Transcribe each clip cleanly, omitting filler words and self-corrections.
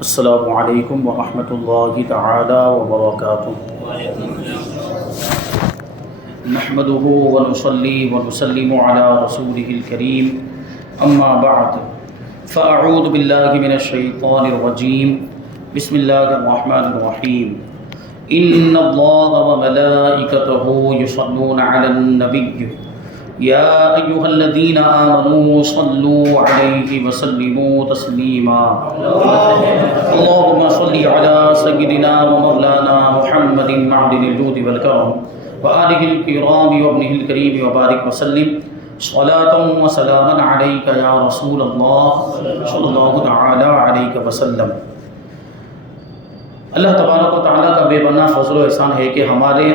السلام علیکم ورحمۃ اللہ تعالی وبرکاتہ۔ نحمده ونصلي ونسلم على رسوله الكريم اما بعد فاعوذ باللہ من الشیطان الرجیم بسم اللہ الرحمن الرحیم ان اللہ وملائکتہ یصلون علی النبی یا ایہا الذین آمنوا صلوا علیہ وسلموا تسلیما اللہم صل علی سیدنا ومولانا محمد معدن الجود والکرم وآلہ الکرام وابنہ الکریم وبارک وسلم صلاة و سلاما علیک یا رسول اللہ صلی اللہ تعالی علیہ وسلم۔ اللہ تبارک و تعالیٰ کا بے پناہ فضل و احسان ہے کہ ہمارے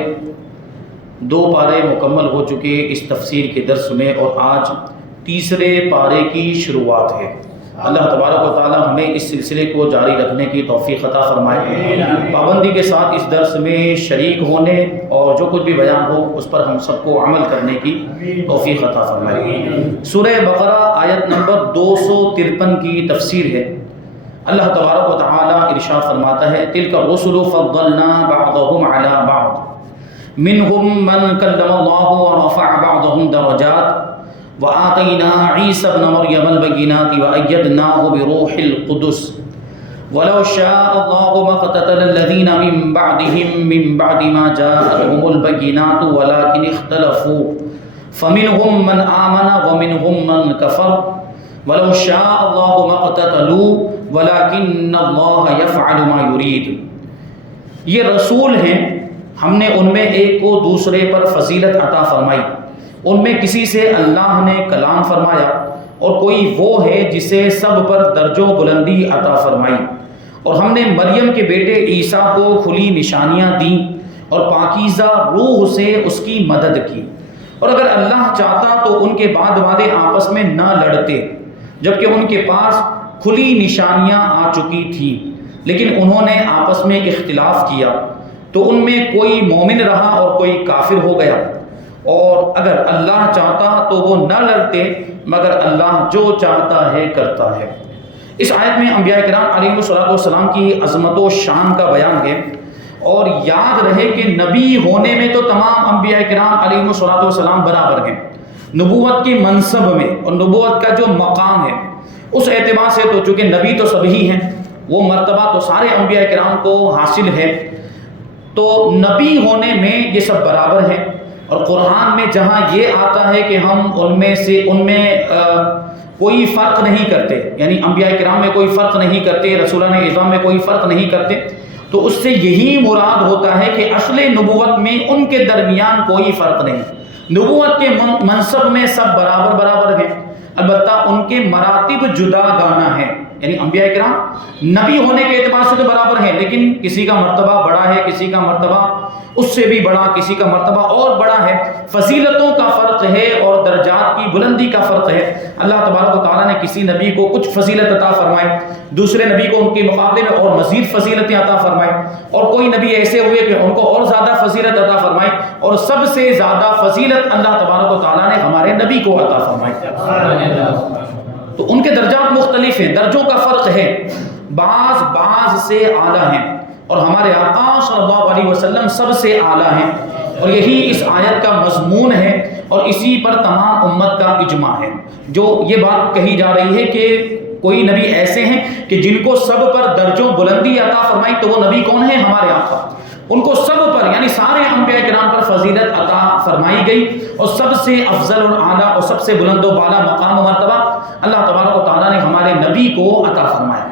2 پارے مکمل ہو چکے اس تفسیر کے درس میں، اور آج تیسرے پارے کی شروعات ہے۔ اللہ تبارک و تعالیٰ ہمیں اس سلسلے کو جاری رکھنے کی توفیق عطا فرمائے، پابندی کے ساتھ اس درس میں شریک ہونے اور جو کچھ بھی بیان ہو اس پر ہم سب کو عمل کرنے کی توفیق عطا فرمائے۔ سورہ بقرہ آیت نمبر 253 کی تفسیر ہے۔ اللہ تبارک و تعالیٰ ارشاد فرماتا ہے تلک الرسل فضلنا بعضهم على بعض منهم من کلم اللہ ورفع بعضهم درجات وآتینا عیسی ابن مریم البینات وأیدناه بروح القدس ولو شاء الله ما اقتتل الذین من بعدهم من بعد ما جاءتهم البینات ولكن اختلفوا فمنهم من آمن ومنهم من کفر ولو شاء الله ما اقتتلوا ولكن اللہ یفعل ما یرید۔ یہ رسول ہیں، ہم نے ان میں ایک کو دوسرے پر فضیلت عطا فرمائی، ان میں کسی سے اللہ نے کلام فرمایا، اور کوئی وہ ہے جسے سب پر درج و بلندی عطا فرمائی، اور ہم نے مریم کے بیٹے عیسیٰ کو کھلی نشانیاں دیں اور پاکیزہ روح سے اس کی مدد کی، اور اگر اللہ چاہتا تو ان کے بعد والے آپس میں نہ لڑتے، جبکہ ان کے پاس کھلی نشانیاں آ چکی تھیں، لیکن انہوں نے آپس میں اختلاف کیا، تو ان میں کوئی مومن رہا اور کوئی کافر ہو گیا، اور اگر اللہ چاہتا تو وہ نہ لڑتے، مگر اللہ جو چاہتا ہے کرتا ہے۔ اس آیت میں انبیاء کرام علیہ السلام کی عظمت و شان کا بیان ہے، اور یاد رہے کہ نبی ہونے میں تو تمام انبیاء کرام علیہ السلام برابر ہیں، نبوت کی منصب میں اور نبوت کا جو مقام ہے اس اعتبار سے تو چونکہ نبی تو سبھی ہیں، وہ مرتبہ تو سارے انبیاء کرام کو حاصل ہے، تو نبی ہونے میں یہ سب برابر ہیں۔ اور قرآن میں جہاں یہ آتا ہے کہ ہم ان میں کوئی فرق نہیں کرتے، یعنی انبیاء کرام میں کوئی فرق نہیں کرتے، رسولان اعظام میں کوئی فرق نہیں کرتے، تو اس سے یہی مراد ہوتا ہے کہ اصل نبوت میں ان کے درمیان کوئی فرق نہیں، نبوت کے منصب میں سب برابر ہیں، البتہ ان کے مراتب جدا گانا ہے، یعنی انبیاء کرام نبی ہونے کے اعتبار سے تو برابر ہیں، لیکن کسی کا مرتبہ بڑا ہے، کسی کا مرتبہ اس سے بھی بڑا، کسی کا مرتبہ اور بڑا ہے، فضیلتوں کا فرق ہے اور درجات کی بلندی کا فرق ہے۔ اللہ تبارک و تعالیٰ نے کسی نبی کو کچھ فضیلت عطا فرمائی، دوسرے نبی کو ان کے مقابلے میں اور مزید فضیلتیں عطا فرمائی، اور کوئی نبی ایسے ہوئے کہ ان کو اور زیادہ فضیلت عطا فرمائی، اور سب سے زیادہ فضیلت اللہ تبارک و تعالیٰ نے ہمارے نبی کو عطا فرمائی۔ تو ان کے درجات مختلف ہیں، درجوں کا فرق ہے، بعض سے اعلیٰ ہیں، اور ہمارے آقا صلی اللہ علیہ وسلم سب سے اعلیٰ ہیں، اور یہی اس آیت کا مضمون ہے، اور اسی پر تمام امت کا اجماع ہے۔ جو یہ بات کہی جا رہی ہے کہ کوئی نبی ایسے ہیں کہ جن کو سب پر درج و بلندی عطا فرمائی، تو وہ نبی کون ہیں؟ ہمارے آقا، ان کو سب پر یعنی سارے انبیاء کرام پر فضیلت عطا فرمائی گئی، اور سب سے افضل اور اعلیٰ اور سب سے بلند و بالا مقام و مرتبہ اللہ تبارک و تعالیٰ نے ہمارے نبی کو عطا فرمایا۔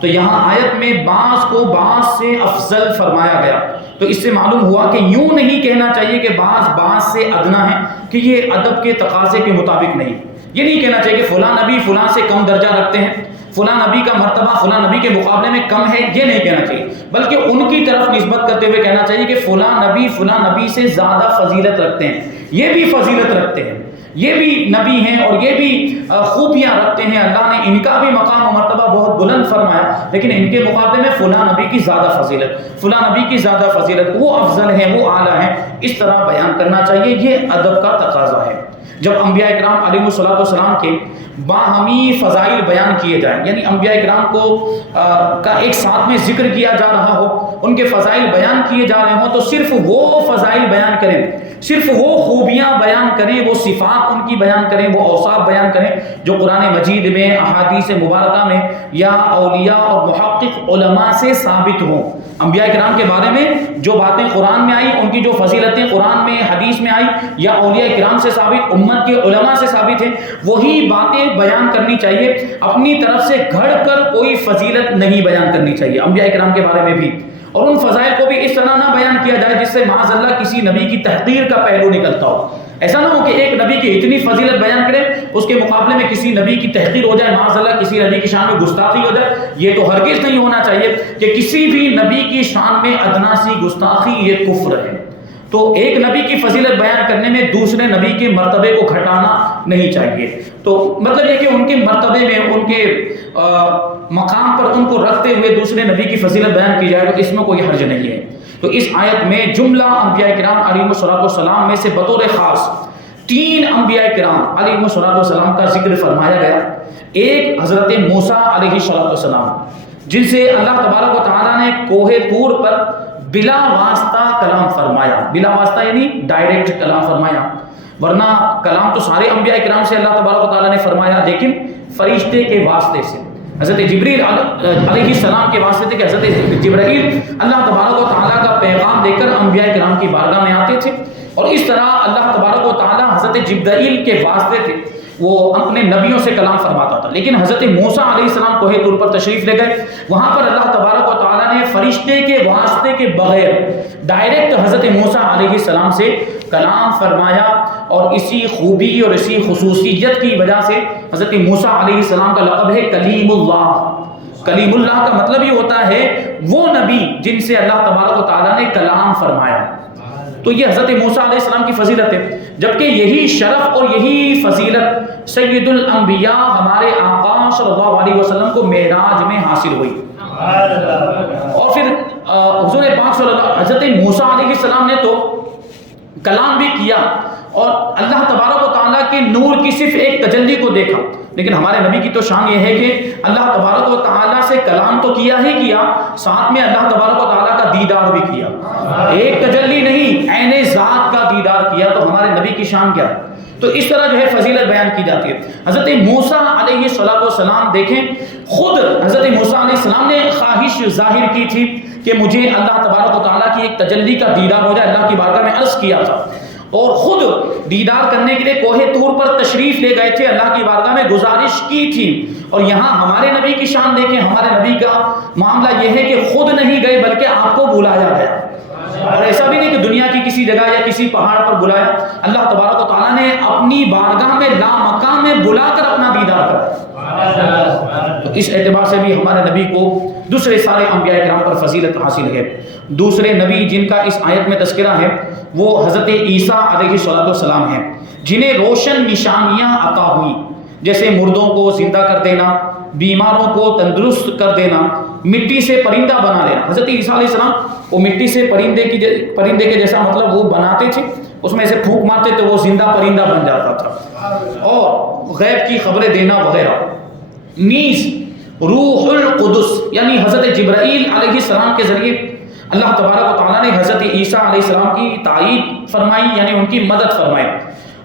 تو یہاں آیت میں بعض کو بعض سے افضل فرمایا گیا، تو اس سے معلوم ہوا کہ یوں نہیں کہنا چاہیے کہ بعض سے ادنا ہے، کہ یہ ادب کے تقاضے کے مطابق نہیں، یہ نہیں کہنا چاہیے کہ فلاں نبی فلاں سے کم درجہ رکھتے ہیں، فلاں نبی کا مرتبہ فلاں نبی کے مقابلے میں کم ہے، یہ نہیں کہنا چاہیے، بلکہ ان کی طرف نسبت کرتے ہوئے کہنا چاہیے کہ فلاں نبی سے زیادہ فضیلت رکھتے ہیں، یہ بھی فضیلت رکھتے ہیں، یہ بھی نبی ہیں اور یہ بھی خوبیاں رکھتے ہیں، اللہ نے ان کا بھی مقام و مرتبہ بہت بلند فرمایا، لیکن ان کے مقابلے میں فلاں نبی کی زیادہ فضیلت، فلاں نبی کی زیادہ فضیلت، وہ افضل ہیں، وہ اعلیٰ ہیں، اس طرح بیان کرنا چاہیے، یہ ادب کا تقاضا ہے۔ جب انبیاء کرام علیہ الصلوۃ والسلام کے باہمی فضائل بیان کیے جائیں، یعنی انبیاء کرام کو کا ایک ساتھ میں ذکر کیا جا رہا ہو، ان کے فضائل بیان کیے جا رہے ہوں، تو صرف وہ فضائل بیان کریں، صرف وہ خوبیاں بیان کریں، وہ صفات ان کی بیان کریں، وہ اوصاف بیان کریں جو قرآن مجید میں، احادیث مبارکہ میں یا اولیاء اور محقق علماء سے ثابت ہوں۔ انبیاء کرام کے بارے میں جو باتیں قرآن میں آئی، ان کی جو فضیلتیں قرآن میں حدیث میں آئی یا اولیاء کرام سے ثابت، امت کے علماء سے ثابت ہیں، وہی باتیں بیان کرنی چاہیے۔ اپنی طرف سے گھڑ کر کوئی فضیلت نہیں بیان کرنی چاہیے انبیاء کرام کے بارے میں بھی، اور ان فضائل کو بھی اس طرح نہ بیان کیا جائے جس سے معاذ اللہ کسی نبی کی تحقیر کا پہلو نکلتا ہو۔ ایسا نہ ہو کہ ایک نبی کی اتنی فضیلت بیان کرے، اس کے مقابلے میں کسی نبی کی تحقیر ہو جائے، معاذ اللہ کسی نبی کی شان میں گستاخی ہو جائے۔ یہ تو ہرگز نہیں ہونا چاہیے کہ کسی بھی نبی کی شان میں ادنا سی گستاخی یہ کفر ہے۔ تو ایک نبی کی فضیلت بیان کرنے میں دوسرے نبی کے مرتبے کو گھٹانا نہیں چاہیے۔ تو مطلب یہ کہ ان کے مرتبے میں، ان کے مقام پر ان کو رکھتے ہوئے دوسرے نبی کی فضیلت بیان کی جائے تو اس میں کوئی حرج نہیں ہے۔ تو اس آیت میں جملہ انبیاء کرام علیہ السلام میں سے بطور خاص 3 انبیاء کرام علیہ السلام کا ذکر فرمایا گیا۔ ایک حضرت موسیٰ علیہ السلام، جن سے اللہ تبارک و تعالیٰ نے کوہ طور پر بلا واسطہ کلام فرمایا، بلا واسطہ یعنی ڈائریکٹ کلام فرمایا، ورنہ کلام تو سارے انبیاء کرام سے اللہ تبارک و تعالیٰ نے فرمایا، لیکن فرشتے کے واسطے سے، حضرت جبریل علیہ السلام کے واسطے تھے کہ حضرت جبرائیل اللہ تبارک و تعالیٰ کا پیغام دے کر انبیاء کرام کی بارگاہ میں آتے تھے، اور اس طرح اللہ تبارک و تعالیٰ حضرت جبرائیل کے واسطے تھے وہ اپنے نبیوں سے کلام فرماتا تھا۔ لیکن حضرت موسیٰ علیہ السلام کوہ طور پر تشریف لے گئے، وہاں پر اللہ تبارک و تعالیٰ نے فرشتے کے واسطے کے بغیر ڈائریکٹ حضرت موسیٰ علیہ السلام سے کلام فرمایا، اور اسی خوبی اور اسی خصوصیت کی وجہ سے حضرت موسیٰ علیہ السلام کا لقب ہے کلیم اللہ۔ کلیم اللہ کا مطلب یہ ہوتا ہے وہ نبی جن سے اللہ تبارک و تعالیٰ نے کلام فرمایا۔ تو یہ حضرت موسیٰ علیہ السلام کی فضیلت ہے، جبکہ یہی شرف اور یہی فضیلت سید الانبیاء ہمارے آقا صلی اللہ علیہ وسلم کو معراج میں حاصل ہوئی۔ اور پھر حضور پاک صلی اللہ حضرت موسیٰ علیہ السلام نے تو کلام بھی کیا اور اللہ تبارک و تعالیٰ کے نور کی صرف ایک تجلی کو دیکھا، لیکن ہمارے نبی کی تو شان یہ ہے کہ اللہ تبارک و تعالیٰ سے کلام تو کیا ہی کیا، ساتھ میں اللہ تبارک و تعالیٰ کا دیدار بھی کیا، ایک تجلی نہیں، عین ذات کا دیدار کیا۔ تو ہمارے نبی کی شان کیا ہے؟ تو اس طرح جو ہے فضیلت بیان کی جاتی ہے۔ حضرت موسیٰ علیہ السلام دیکھیں، خود حضرت موسیٰ علیہ السلام نے خواہش ظاہر کی تھی کہ مجھے اللہ تبارک و تعالیٰ کی ایک تجلی کا دیدار ہو جائے، اللہ کی بارگاہ میں عرض کیا تھا، اور خود دیدار کرنے کے لیے کوہ طور پر تشریف لے گئے تھے، اللہ کی بارگاہ میں گزارش کی تھی۔ اور یہاں ہمارے نبی کی شان دیکھیں، ہمارے نبی کا معاملہ یہ ہے کہ خود نہیں گئے بلکہ آپ کو بلایا گیا، اور ایسا بھی نہیں کہ دنیا کی کسی جگہ یا کسی پہاڑ پر بلایا، اللہ تبارک و تعالیٰ نے اپنی بارگاہ میں لامکان میں بلا کر اپنا دیدار کرایا۔ تو اس اعتبار سے بھی ہمارے نبی کو دوسرے سارے انبیاء کرام پر فضیلت حاصل ہے۔ دوسرے نبی جن کا اس آیت میں تذکرہ ہے وہ حضرت عیسیٰ علیہ السلام ہیں، جنہیں روشن نشانیاں عطا ہوئیں، جیسے مردوں کو زندہ کر دینا، بیماروں کو تندرست کر دینا، مٹی سے پرندہ بنا لینا۔ حضرت عیسیٰ علیہ السلام وہ مٹی سے پرندے کے جیسا مطلب وہ بناتے تھے، اس میں سے پھونک مارتے تو وہ زندہ پرندہ بن جاتا تھا، اور غیب کی خبریں دینا وغیرہ۔ نیز روح القدس یعنی حضرت جبرائیل علیہ السلام کے ذریعے اللہ تبارک و تعالیٰ نے حضرت عیسیٰ علیہ السلام کی تائید فرمائی، یعنی ان کی مدد فرمائی،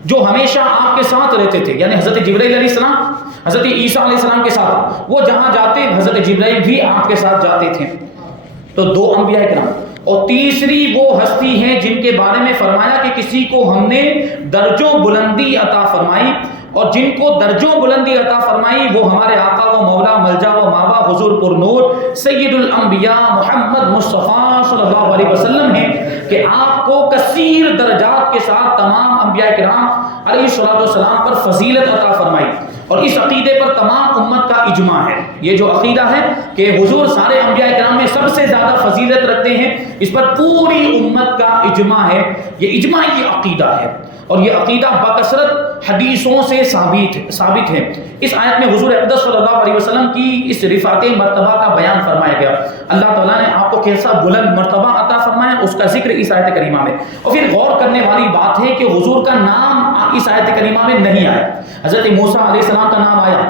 جو ہمیشہ آپ کے ساتھ رہتے تھے، یعنی حضرت جبرائیل علیہ السلام حضرت عیسیٰ علیہ السلام کے ساتھ، وہ جہاں جاتے حضرت جبرائیل بھی آپ کے ساتھ جاتے تھے۔ تو 2 انبیاء کرام، اور تیسری وہ ہستی ہیں جن کے بارے میں فرمایا کہ کسی کو ہم نے درجوں بلندی عطا فرمائی، اور جن کو درجوں بلندی عطا فرمائی وہ ہمارے آقا و مولا ملجا و ماوا حضور پر نور سید الانبیاء محمد مصطفیٰ صلی اللہ علیہ وسلم ہیں، کہ آپ کو کثیر درجات کے ساتھ تمام انبیاء کرام علیہ السلام پر فضیلت عطا فرمائی۔ اور اس عقیدے پر تمام امت کا اجماع ہے، یہ جو عقیدہ ہے کہ حضور سارے انبیاء کرام میں سب سے زیادہ فضیلت رکھتے ہیں، اس پر پوری امت کا اجماع ہے، یہ اجماعی عقیدہ ہے، اور یہ عقیدہ بکثرت حدیثوں سے ثابت ہے۔ اس آیت میں حضور اقدس صلی اللہ علیہ وسلم کی اس رفعت مرتبہ کا بیان فرمایا گیا، اللہ تعالیٰ نے آپ کو کیسا بلند مرتبہ عطا فرمایا، اس کا ذکر اس آیت کریمہ میں۔ اور پھر غور کرنے والی بات ہے کہ حضور کا نام نام اس آیت کریمہ میں نہیں آیا. حضرت موسیٰ علیہ السلام کا نام آیا,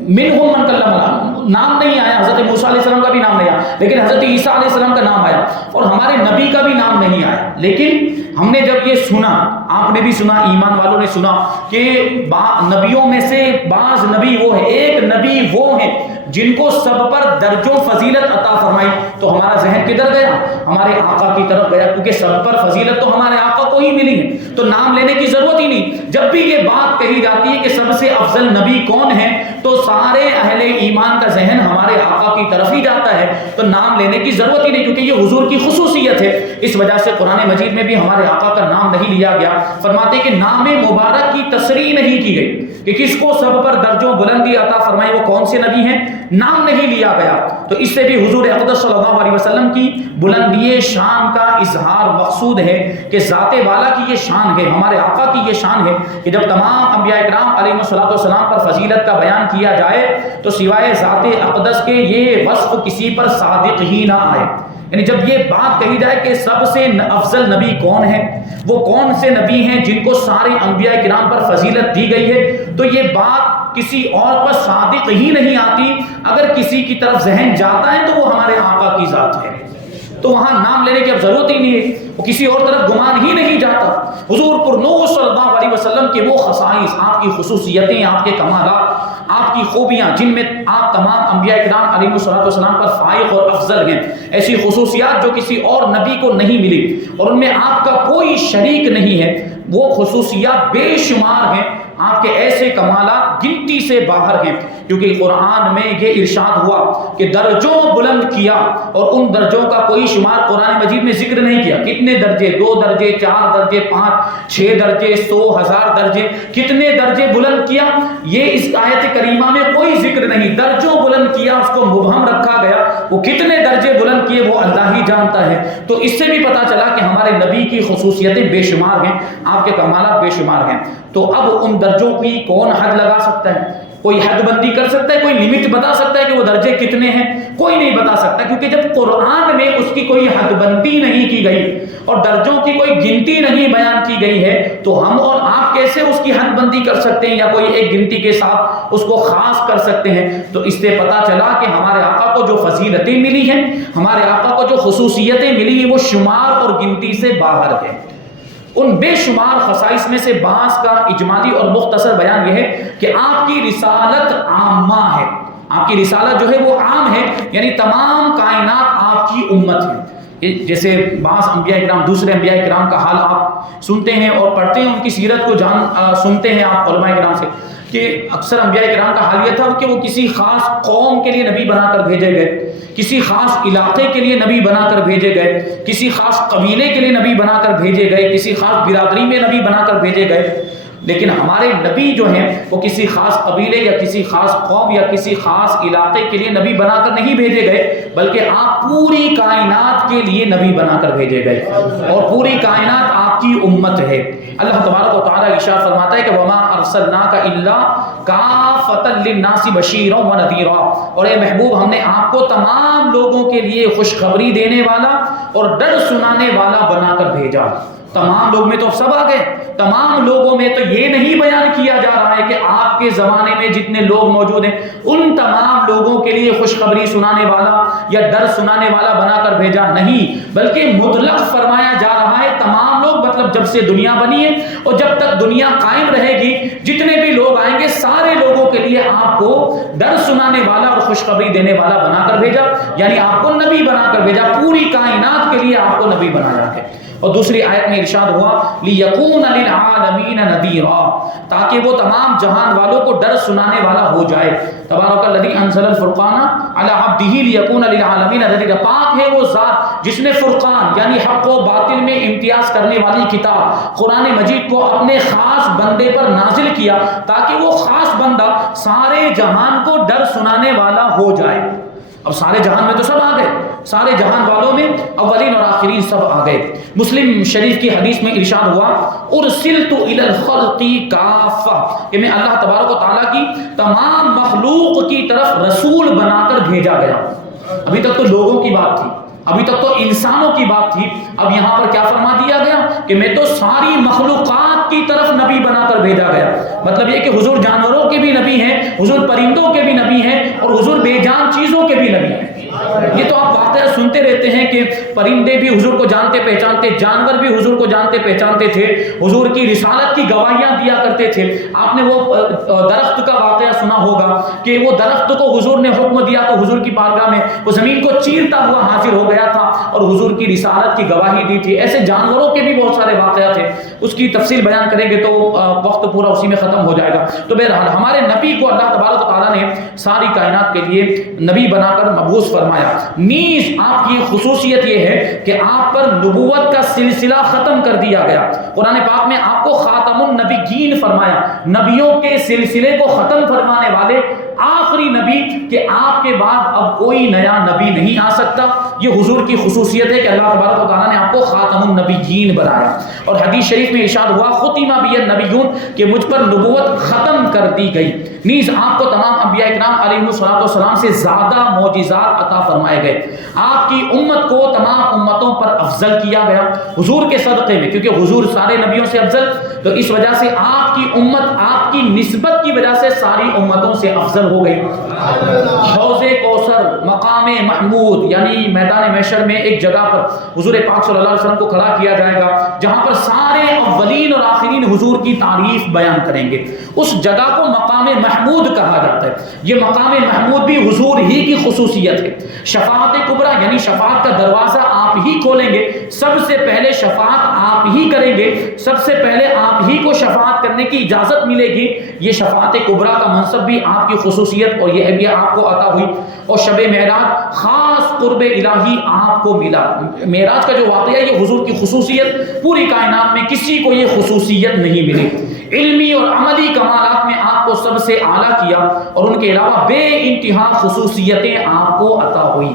منہم من کلم اللہ, نام نہیں آیا. حضرت موسیٰ علیہ السلام کا بھی نام نہیں آیا, لیکن حضرت عیسیٰ علیہ السلام کا نام آیا, اور ہمارے نبی کا بھی نام نہیں آیا. لیکن ہم نے جب یہ سنا, آپ نے بھی سنا, ایمان والوں نے سنا کہ نبیوں میں سے بعض نبی وہ ہیں, ایک نبی وہ ہیں جن کو سب پر درجوں فضیلت عطا فرمائی, تو ہمارا ذہن کدھر گیا؟ ہمارے آقا کی طرف گیا, کیونکہ سب پر فضیلت تو ہمارے آقا کو ہی ملی ہے, تو نام لینے کی ضرورت ہی نہیں. جب بھی یہ بات کہی جاتی ہے کہ سب سے افضل نبی کون ہے, تو سارے اہل ایمان کا ذہن ہمارے آقا کی طرف ہی جاتا ہے, تو نام لینے کی ضرورت ہی نہیں, کیونکہ یہ حضور کی خصوصیت ہے. اس وجہ سے قرآن مجید میں بھی ہمارے آقا کا نام نہیں لیا گیا. فرماتے کہ نام مبارک کی تصریح نہیں کی گئی کہ کس کو سب پر درجوں بلندی عطا فرمائی, وہ کون سے نبی ہیں, نام نہیں لیا گیا. تو اس سے بھی حضور اقدس صلی اللہ علیہ وسلم کی بلندی شان کا اظہار مقصود ہے کہ ذات والا کی یہ شان ہے, ہمارے آقا کی یہ شان ہے کہ جب تمام انبیاء کرام علیہ الصلوۃ والسلام پر فضیلت کا بیان کیا جائے تو سوائے ذات اقدس کے یہ وصف کسی پر صادق ہی نہ آئے. یعنی جب یہ بات کہی جائے کہ سب سے افضل نبی کون ہے, وہ کون سے نبی ہیں جن کو سارے انبیاء کرام پر فضیلت دی گئی ہے, تو یہ بات کسی اور پر صادق ہی نہیں آتی. اگر کسی کی طرف ذہن جاتا ہے تو وہ ہمارے آقا کی ذات ہے, تو وہاں نام لینے کی اب ضرورت ہی نہیں ہے, وہ کسی اور طرف گمان ہی نہیں جاتا. حضور پرنور صلی اللہ علیہ وسلم کے وہ خصائص, آپ کی خصوصیتیں, آپ کے کمالات, آپ کی خوبیاں جن میں آپ تمام انبیاء کرام علیہ الصلوۃ والسلام پر فائق اور افضل ہیں, ایسی خصوصیات جو کسی اور نبی کو نہیں ملی اور ان میں آپ کا کوئی شریک نہیں ہے, وہ خصوصیات بے شمار ہیں. آپ کے ایسے کمالات گنتی سے باہر ہیں, کیونکہ قرآن میں یہ ارشاد ہوا کہ درجوں بلند کیا, اور ان درجوں کا کوئی شمار قرآن مجید میں ذکر نہیں کیا. کتنے درجے, 2 درجے, 4 درجے, 5, 6 درجے, 100, 1000 درجے, کتنے درجے بلند کیا, یہ اس آیت کریمہ میں کوئی ذکر نہیں. درجوں بلند کیا, اس کو مبہم رکھا گیا, وہ کتنے درجے بلند کیے وہ اللہ ہی جانتا ہے. تو اس سے بھی پتا چلا کہ ہمارے نبی کی خصوصیتیں بے شمار ہیں, آپ کے کمالات بے شمار ہیں. تو اب ان درجوں کی کون حد لگا سکتا ہے؟ کوئی حد بندی کر سکتا ہے, کوئی لمٹ بتا سکتا ہے کہ وہ درجے کتنے ہیں؟ کوئی نہیں بتا سکتا, کیونکہ جب قرآن میں اس کی کوئی حد بندی نہیں کی گئی اور درجوں کی کوئی گنتی نہیں بیان کی گئی ہے, تو ہم اور آپ کیسے اس کی حد بندی کر سکتے ہیں یا کوئی ایک گنتی کے ساتھ اس کو خاص کر سکتے ہیں؟ تو اس سے پتا چلا کہ ہمارے آقا کو جو فضیلتیں ملی ہیں, ہمارے آقا کو جو خصوصیتیں ملی ہیں, وہ شمار اور گنتی سے باہر ہے. ان بے شمار خصائص میں سے بعض کا اجمالی اور مختصر بیان یہ ہے کہ آپ کی رسالت عامہ ہے. آپ کی رسالت جو ہے وہ عام ہے, یعنی تمام کائنات آپ کی امت ہے. جیسے بعض انبیاء کرام, دوسرے انبیاء کرام کا حال آپ سنتے ہیں اور پڑھتے ہیں, ان کی سیرت کو سنتے ہیں آپ علماء کرام سے, کہ اکثر انبیاء کرام کا حال یہ تھا کہ وہ کسی خاص قوم کے لیے نبی بنا کر بھیجے گئے, کسی خاص علاقے کے لیے نبی بنا کر بھیجے گئے, کسی خاص قبیلے کے لیے نبی بنا کر بھیجے گئے, کسی خاص برادری میں نبی بنا کر بھیجے گئے. لیکن ہمارے نبی جو ہیں وہ کسی خاص قبیلے یا کسی خاص قوم یا کسی خاص علاقے کے لیے نبی بنا کر نہیں بھیجے گئے, بلکہ آپ پوری کائنات کے لیے نبی بنا کر بھیجے گئے, اور پوری کائنات آپ کی امت ہے. اللہ تبارک و تعالیٰ ارشاد فرماتا ہے کہ وما ارسلناک الا کافۃ للناس بشیرا ونذیرا, اور اے محبوب ہم نے آپ کو تمام لوگوں کے لیے خوشخبری دینے والا اور ڈر سنانے والا بنا کر بھیجا. تمام لوگ میں تو سب آ گئے, تمام لوگوں میں تو یہ نہیں بیان کیا جا رہا ہے کہ آپ کے زمانے میں جتنے لوگ موجود ہیں ان تمام لوگوں کے لیے خوشخبری سنانے والا یا ڈر سنانے والا بنا کر بھیجا, نہیں, بلکہ مطلق فرمایا جا رہا ہے تمام لوگ, مطلب جب سے دنیا بنی ہے اور جب تک دنیا قائم رہے گی, جتنے بھی لوگ آئیں گے سارے لوگوں کے لیے آپ کو ڈر سنانے والا اور خوشخبری دینے والا بنا کر بھیجا, یعنی آپ کو نبی بنا کر بھیجا, پوری کائنات کے لیے آپ کو نبی بنایا ہے. اور دوسری آیت میں ارشاد ہوا لِيَكُونَ لِلْعَالَمِينَ نَذِيرًا, تاکہ وہ تمام جہان والوں کو ڈر سنانے والا ہو جائے. تبارک الذی انزل الفرقان علی عبدہ لیکون للعالمین نذیرا, پاک ہے وہ ذات جس نے فرقان یعنی حق و باطل میں امتیاز کرنے والی کتاب قرآن مجید کو اپنے خاص بندے پر نازل کیا تاکہ وہ خاص بندہ سارے جہان کو ڈر سنانے والا ہو جائے. اب سارے جہان میں تو سب آ گئے, سارے جہان والوں میں اولین اور آخرین سب آ گئے. مسلم شریف کی حدیث میں ارشاد ہوا ارسلت الی الخلق کافہ, کہ میں اللہ تبارک و تعالیٰ کی تمام مخلوق کی طرف رسول بنا کر بھیجا گیا. ابھی تک تو لوگوں کی بات تھی, ابھی تک تو انسانوں کی بات تھی، اب یہاں پر کیا فرما دیا گیا کہ میں تو ساری مخلوقات کی طرف نبی بنا کر بھیجا گیا۔ مطلب یہ کہ حضور جانوروں کے بھی نبی ہیں، حضور پرندوں کے بھی نبی ہیں، اور حضور بے جان چیزوں کے بھی نبی ہیں۔ یہ تو آپ واقعہ سنتے رہتے ہیں کہ پرندے بھی حضور کو جانتے پہچانتے، جانور بھی حضور کو جانتے پہچانتے تھے، حضور کی رسالت کی گواہیاں دیا کرتے تھے۔ آپ نے وہ درخت کا واقعہ سنا ہوگا کہ وہ درخت کو حضور نے حکم دیا تو حضور کی بارگاہ میں وہ زمین کو چیرتا ہوا حاضر ہو گیا تھا اور حضور کی رسالت کی گواہی دی تھی۔ ایسے جانوروں کے بھی بہت سارے واقعات ہیں، اس کی تفصیل بیان کریں گے تو وقت پورا اسی میں ختم ہو جائے گا۔ تو بہرحال ہمارے نبی کو اللہ تبارک و تعالیٰ نے ساری کائنات کے لیے نبی بنا کر مبعوث فرمایا۔ نیز آپ کی خصوصیت یہ ہے کہ آپ پر نبوت کا سلسلہ ختم کر دیا گیا۔ قرآن پاک میں آپ کو خاتم النبیین فرمایا، نبیوں کے سلسلے کو ختم فرمانے والے آخری نبی، کہ آپ کے بعد اب کوئی نیا نبی نہیں آ سکتا۔ یہ حضور کی خصوصیت ہے کہ اللہ تبارک و تعالیٰ نے آپ کو خاتم النبیین بنایا۔ اور حدیث شریف میں ارشاد ہوا ختم بی النبیون، کہ مجھ پر نبوت ختم کر دی گئی۔ نیز آپ کو تمام انبیاء کرام علیہ السلام سے زیادہ معجزات عطا فرمائے گئے۔ آپ کی امت کو تمام امتوں پر افضل کیا گیا حضور کے صدقے میں، کیونکہ حضور سارے نبیوں سے افضل، تو اس وجہ سے آپ کی امت آپ کی نسبت کی وجہ سے ساری امتوں سے افضل ہو گئی۔ حوض کوثر، مقام محمود، یعنی میدان محشر میں ایک جگہ پر حضور پاک صلی اللہ علیہ وسلم کو کھڑا کیا جائے گا جہاں پر سارے اولین اور آخرین حضور کی تعریف بیان کریں گے۔ اس جگہ کو مقام محمود کہا جاتا ہے۔ یہ مقام محمود بھی حضور ہی کی خصوصیت ہے۔ شفاعت کبریٰ یعنی شفاعت کا دروازہ آپ ہی کھولیں گے، سب سے پہلے شفاعت آپ ہی کریں گے، سب سے پہلے آپ ہی کو شفاعت کرنے کی اجازت ملے گی۔ یہ شفاعت کبریٰ کا منصب بھی آپ کی خصوصیت اور یہ بھی آپ کو عطا ہوئی۔ اور شب معراج خاص قرب الہی آپ کو ملا۔ معراج کا جو واقعہ ہے یہ حضور کی خصوصیت، پوری کائنات میں کسی کو یہ خصوصیت نہیں ملی۔ علمی اور عملی کمالات میں آپ کو سب سے اعلیٰ کیا اور ان کے علاوہ بے انتہا خصوصیتیں آپ کو عطا ہوئی۔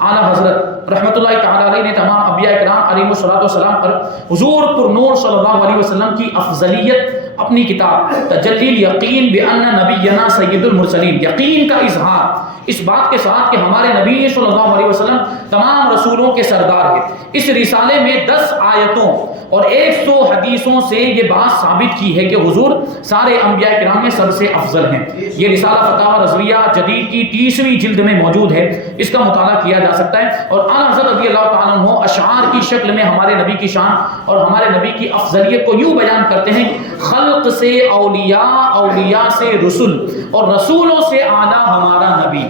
اعلیٰ حضرت رحمۃ اللہ تعالیٰ علیہ نے تمام انبیاء کرام علیہ السلام پر حضور پر نور صلی اللہ علیہ وسلم کی افضلیت اپنی کتاب تجلی الیقین بان نبینا سید المرسلین، یقین کا اظہار اس بات کے ساتھ کہ ہمارے نبی صلی اللہ علیہ وسلم تمام رسولوں کے سردار ہیں، اس رسالے میں 10 آیتوں اور 100 حدیثوں سے یہ بات ثابت کی ہے کہ حضور سارے انبیاء کرام میں سب سے افضل ہیں۔ یہ رسالہ فتاوی رضویہ جدید کی 30ویں جلد میں موجود ہے، اس کا مطالعہ کیا جا سکتا ہے۔ اور اعلیٰ حضرت رضی اللہ تعالیٰ عنہ اشعار کی شکل میں ہمارے نبی کی شان اور ہمارے نبی کی افضلیت کو یوں بیان کرتے ہیں: خلق سے اولیاء، اولیاء سے رسول، اور رسولوں سے اعلیٰ ہمارا نبی۔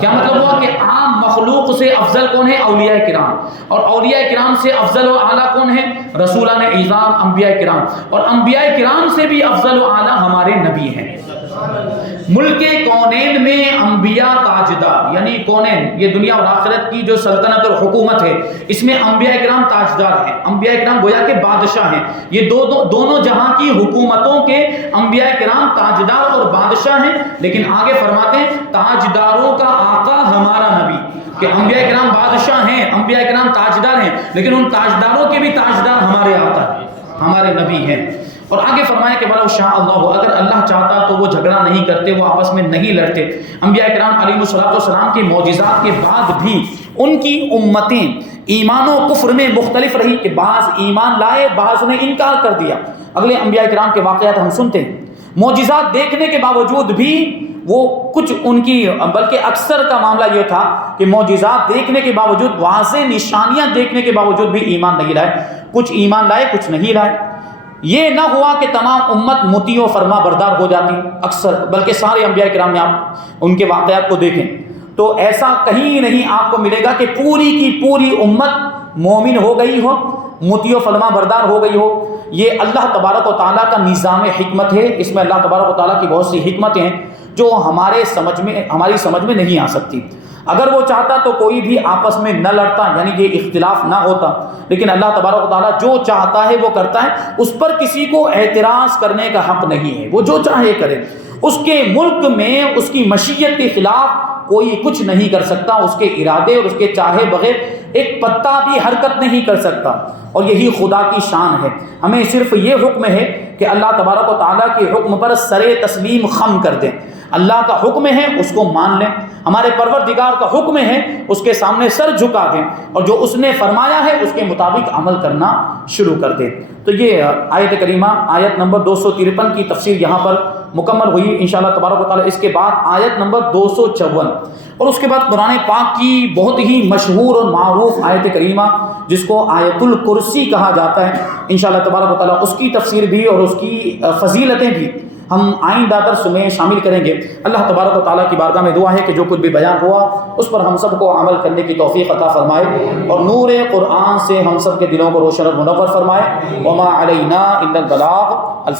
کیا مطلب ہوا کہ عام مخلوق سے افضل کون ہے؟ اولیاء کرام، اور اولیاء کرام سے افضل و اعلیٰ کون ہے؟ رسولان اعظام انبیاء کرام، اور انبیاء کرام سے بھی افضل و اعلیٰ ہمارے نبی ہیں۔ ملک کونین میں انبیاء تاجدار، یعنی کونین یہ دنیا اور آخرت کی جو سلطنت اور حکومت ہے، اس میں انبیاء کرام تاجدار ہیں، انبیاء کرام گویا کہ بادشاہ ہیں۔ یہ دونوں جہاں کی حکومتوں کے انبیاء کرام تاجدار اور بادشاہ ہیں، لیکن آگے فرماتے ہیں تاجداروں کا آقا ہمارا نبی، کہ انبیاء کرام بادشاہ ہیں، انبیاء کرام تاجدار ہیں، لیکن ان تاجداروں کے بھی تاجدار ہمارے آقا ہیں، ہمارے نبی ہیں۔ اور آگے فرمایا کہ وَلَوْ شَاءَ اللَّهُ، اگر اللہ چاہتا تو وہ جھگڑا نہیں کرتے، وہ آپس میں نہیں لڑتے۔ انبیاء کرام علیہ السلام کے معجزات کے بعد بھی ان کی امتیں ایمان و کفر میں مختلف رہی، کہ بعض ایمان لائے، بعض نے انکار کر دیا۔ اگلے انبیاء کرام کے واقعات ہم سنتے ہیں، معجزات دیکھنے کے باوجود بھی وہ کچھ ان کی، بلکہ اکثر کا معاملہ یہ تھا کہ معجزات دیکھنے کے باوجود، واضح نشانیاں دیکھنے کے باوجود بھی ایمان نہیں لائے، کچھ ایمان لائے کچھ نہیں لائے۔ یہ نہ ہوا کہ تمام امت مطیع و فرما بردار ہو جاتی اکثر، بلکہ سارے انبیاء کرام میں آپ ان کے واقعات کو دیکھیں تو ایسا کہیں نہیں آپ کو ملے گا کہ پوری کی پوری امت مومن ہو گئی ہو، مطیع و فرما بردار ہو گئی ہو۔ یہ اللہ تبارک و تعالیٰ کا نظام حکمت ہے، اس میں اللہ تبارک و تعالیٰ کی بہت سی حکمتیں ہیں جو ہماری سمجھ میں نہیں آ سکتی۔ اگر وہ چاہتا تو کوئی بھی آپس میں نہ لڑتا، یعنی یہ اختلاف نہ ہوتا، لیکن اللہ تبارک و تعالیٰ جو چاہتا ہے وہ کرتا ہے، اس پر کسی کو اعتراض کرنے کا حق نہیں ہے، وہ جو چاہے کرے۔ اس کے ملک میں اس کی مشیت کے خلاف کوئی کچھ نہیں کر سکتا، اس کے ارادے اور اس کے چاہے بغیر ایک پتا بھی حرکت نہیں کر سکتا، اور یہی خدا کی شان ہے۔ ہمیں صرف یہ حکم ہے کہ اللہ تبارک و تعالیٰ کے حکم پر سر تسلیم خم کر دیں۔ اللہ کا حکم ہے اس کو مان لیں، ہمارے پروردگار کا حکم ہے اس کے سامنے سر جھکا دیں، اور جو اس نے فرمایا ہے اس کے مطابق عمل کرنا شروع کر دیں۔ تو یہ آیت کریمہ آیت نمبر 253 کی تفسیر یہاں پر مکمل ہوئی انشاءاللہ تبارک و تعالی۔ اس کے بعد آیت نمبر 254 اور اس کے بعد قرآن پاک کی بہت ہی مشہور اور معروف آیت کریمہ جس کو آیت الکرسی کہا جاتا ہے، انشاءاللہ تبارک و تعالی اس کی تفسیر بھی اور اس کی فضیلتیں بھی ہم آئندہ درس میں شامل کریں گے۔ اللہ تبارک و تعالیٰ کی بارگاہ میں دعا ہے کہ جو کچھ بھی بیان ہوا اس پر ہم سب کو عمل کرنے کی توفیق عطا فرمائے اور نور قرآن سے ہم سب کے دلوں کو روشن اور منور فرمائے۔ وما علینا الا البلاغ